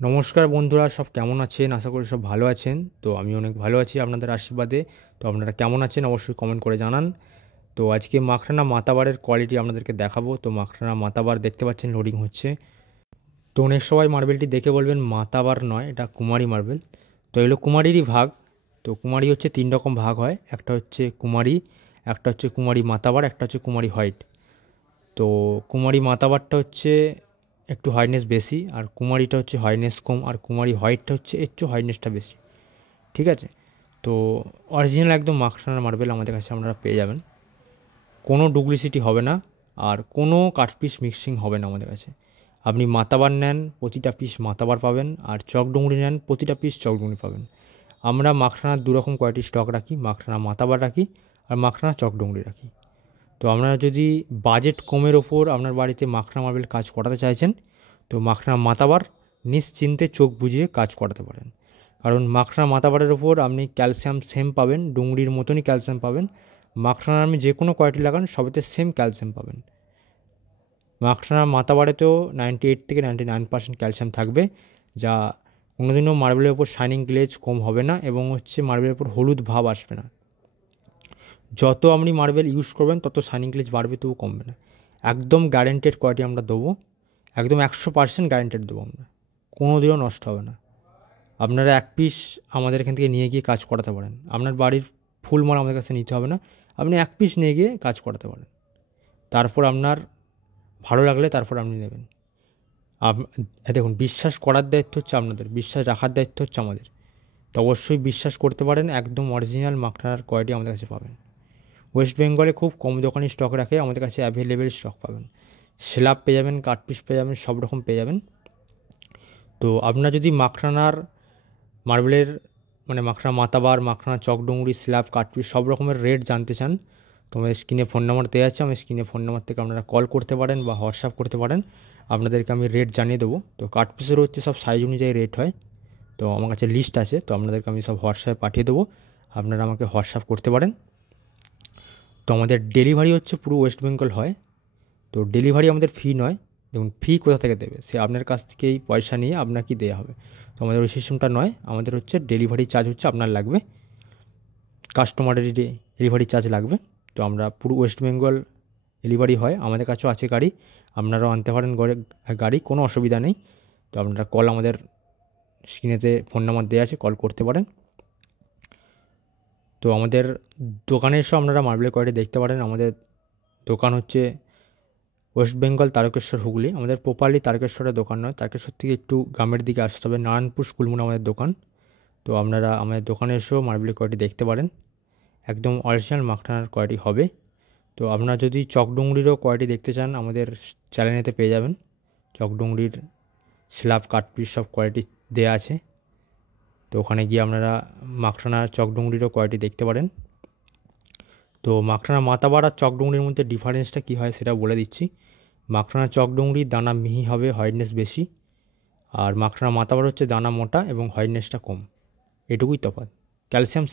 নমস্কার বন্ধুরা, সব কেমন আছেন? আশা করি সব ভালো আছেন। তো আমি অনেক ভালো আছি আপনাদের আশীর্বাদে। তো আপনারা কেমন আছেন অবশ্যই কমেন্ট করে জানান। তো আজকে মাখরানা মাতাবারের কোয়ালিটি আপনাদেরকে দেখাবো। তো মাখরানা মাতাবার দেখতে পাচ্ছেন লোডিং হচ্ছে। তো অনেক সবাই মার্বেলটি দেখে বলবেন মাতাবার নয়, এটা কুমারী মার্বেল। তো এগুলো কুমারীরই ভাগ। তো কুমারী হচ্ছে 3 রকম ভাগ হয়, একটা হচ্ছে কুমারী, একটা হচ্ছে কুমারী মাতাবার, একটা হচ্ছে কুমারী হোয়াইট। তো কুমারী মাতাবারটা হচ্ছে একটু হার্ডনেস বেশি, আর কুমারীটা হচ্ছে হার্ডনেস কম, আর কুমারী হোয়াইটটা হচ্ছে একটু হার্ডনেসটা বেশি। ঠিক আছে। তো অরিজিনাল একদম মাখরানা মার্বেল আমাদের কাছে আপনারা পেয়ে যাবেন। কোনো ডুপ্লিসিটি হবে না, আর কোনো কাঠপিস মিক্সিং হবে না আমাদের কাছে। আপনি মাতাবার নেন, প্রতিটা পিস মাতাবার পাবেন, আর চকডুংরি নেন, প্রতিটা পিস চকডুংরি পাবেন। আমরা মাখরানার 2 রকম কোয়ালিটি স্টক রাখি, মাখরানা মাতাবার রাখি আর মাখরানা চকডুংরি রাখি। তো আপনারা যদি বাজেট কমের ওপর আপনার বাড়িতে মাখরানা মার্বেল কাজ করাতে চাইছেন, তো মাখরানা মাতাবার নিশ্চিন্তে চোখ বুজিয়ে কাজ করাতে পারেন। কারণ মাখরানা মাতাবারের ওপর আপনি ক্যালসিয়াম সেম পাবেন, ডুংরির মতনই ক্যালসিয়াম পাবেন। মাখরানার আপনি যে কোনো কোয়ালিটি লাগান সবেতে সেম ক্যালসিয়াম পাবেন। মাখরানা মাতাবারেতেও 98 থেকে 99% ক্যালসিয়াম থাকবে, যা কোনোদিনও মার্বেলের ওপর শাইনিং গ্লেজ কম হবে না, এবং হচ্ছে মার্বেলের ওপর হলুদ ভাব আসবে না। যত আপনি মার্বেল ইউজ করবেন তত শাইনিং গ্লেজ বাড়বে, তবু কমবে না। একদম গ্যারেন্টেড কোয়ালিটি আমরা দেবো, একদম 100% গ্যারেন্টেড দেবো আমরা, কোনো দিনও নষ্ট হবে না। আপনারা এক পিস আমাদের এখান থেকে নিয়ে গিয়ে কাজ করাতে পারেন। আপনার বাড়ির ফুল মাল আমাদের কাছে নিতে হবে না, আপনি এক পিস নিয়ে গিয়ে কাজ করাতে পারেন। তারপর আপনার ভালো লাগলে তারপর আপনি নেবেন। দেখুন, বিশ্বাস করার দায়িত্ব হচ্ছে আপনাদের, বিশ্বাস রাখার দায়িত্ব হচ্ছে আমাদের। তো অবশ্যই বিশ্বাস করতে পারেন, একদম অরিজিনাল মাখরানার কোয়ালিটি আমাদের কাছে পাবেন। ওয়েস্ট বেঙ্গলে খুব কম দোকানি স্টক রাখে, আমাদের কাছে অ্যাভেলেবেল স্টক পাবেন। স্ল্যাব পেয়ে যাবেন, কাঠ পিস পেয়ে যাবেন, সব রকম পেয়ে যাবেন। তো আপনারা যদি মাখরানার মার্বেলের মানে মাখরানা মাতাবার, মাখরানা চকডুংরি, স্ল্যাব, কাঠ পিস সব রকমের রেট জানতে চান, তো আমাদের স্ক্রিনে ফোন নাম্বার দেওয়া আছে, আমার স্ক্রিনে ফোন নাম্বার থেকে আপনারা কল করতে পারেন বা হোয়াটসঅ্যাপ করতে পারেন, আপনাদেরকে আমি রেট জানিয়ে দেবো। তো কাঠ পিসের হচ্ছে সব সাইজ অনুযায়ী রেট হয়। তো আমার কাছে লিস্ট আছে, তো আপনাদেরকে আমি সব হোয়াটসঅ্যাপে পাঠিয়ে দেবো, আপনারা আমাকে হোয়াটসঅ্যাপ করতে পারেন। তো আমাদের ডেলিভারি হচ্ছে পুরো ওয়েস্ট বেঙ্গল হয়। তো ডেলিভারি আমাদের ফি নয়। দেখুন, ফি কোথা থেকে দেবে, সে আপনার কাছ থেকেই পয়সা নিয়ে আপনাকে দেওয়া হবে। তো আমাদের ওই সিস্টেমটা নয়, আমাদের হচ্ছে ডেলিভারি চার্জ হচ্ছে আপনার লাগবে, কাস্টমারের ডেলিভারি চার্জ লাগবে। তো আমরা পুরো ওয়েস্ট বেঙ্গল ডেলিভারি হয়, আমাদের কাছেও আছে গাড়ি, আপনারাও আনতে পারেন গাড়ি, কোনো অসুবিধা নেই। তো আপনারা কল আমাদের স্ক্রিনেতে ফোন নাম্বার দেওয়া আছে, কল করতে পারেন। তো আমাদের দোকানে এসেও আপনারা মার্বেলের কোয়ালিটি দেখতে পারেন। আমাদের দোকান হচ্ছে ওয়েস্ট বেঙ্গল, তারকেশ্বর, হুগলি। আমাদের প্রপারলি তারকেশ্বরের দোকান নয়, তারকেশ্বর থেকে একটু গ্রামের দিকে আসতে হবে, নারায়ণপুর স্কুলমোড় আমাদের দোকান। তো আপনারা আমাদের দোকানে এসেও মার্বেলের কোয়ালিটি দেখতে পারেন, একদম অরিজিনাল মাখরানার কোয়ালিটি হবে। তো আপনারা যদি চকডুংরিরও কোয়ালিটি দেখতে চান, আমাদের চ্যানেলেতে পেয়ে যাবেন। চকডুংরির স্ল্যাব, কাঠপিস সব কোয়ালিটি দেওয়া আছে। তো ওখানে গিয়ে আপনারা মাখরানা চকডুংরিরও কোয়ালিটি দেখতে পারেন। তো মাখরানা মাতাবার আর চকডুংরির মধ্যে ডিফারেন্সটা কী হয় সেটা বলে দিচ্ছি। মাখরানা চকডুংরির দানা মিহি হবে, হার্ডনেস বেশি, আর মাখরানা মাতাবার হচ্ছে দানা মোটা এবং হার্ডনেসটা কম, এটুকুই তফাৎ। ক্যালসিয়াম